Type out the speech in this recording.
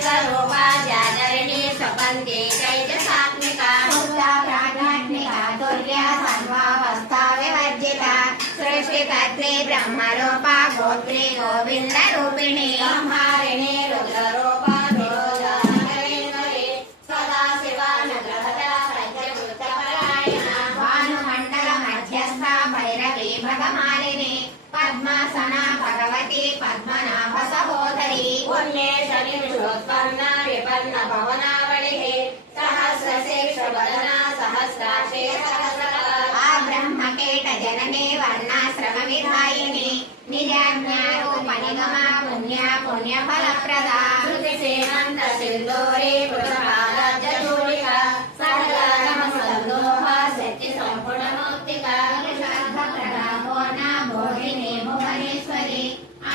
लिंगरूपा जागरिणी स्वपन्ती चैतसात्मिका मुक्ता प्राज्ञात्मिका तुर्या सर्वावस्था विवर्जिता सृष्टिकर्त्री ब्रह्मरूपा गोत्री गोविन्दरूपिणी संहारिणी रुद्ररूपा दुर्योधनकरेन्द्वरी सदाशिवा नगरहरा सत्यवृत्तपरायणा भानुमण्डल मध्यस्था भैरवी भगमालिनी पद्मासना भगवती पद्मनाभ सहोदरी पुण्येश्वरी विश्वोत्पन्ना विपन्न भवनावलिः सहस्रशीर्ष वदना सहस्राक्षी सहस्रकला ब्रह्मकेट जननी वर्णाश्रम विधायिनी निजाज्ञारूप निगमा पुण्या पुण्यफलप्रदा श्रुतिसेमन्त सिन्दूरी कृतपाद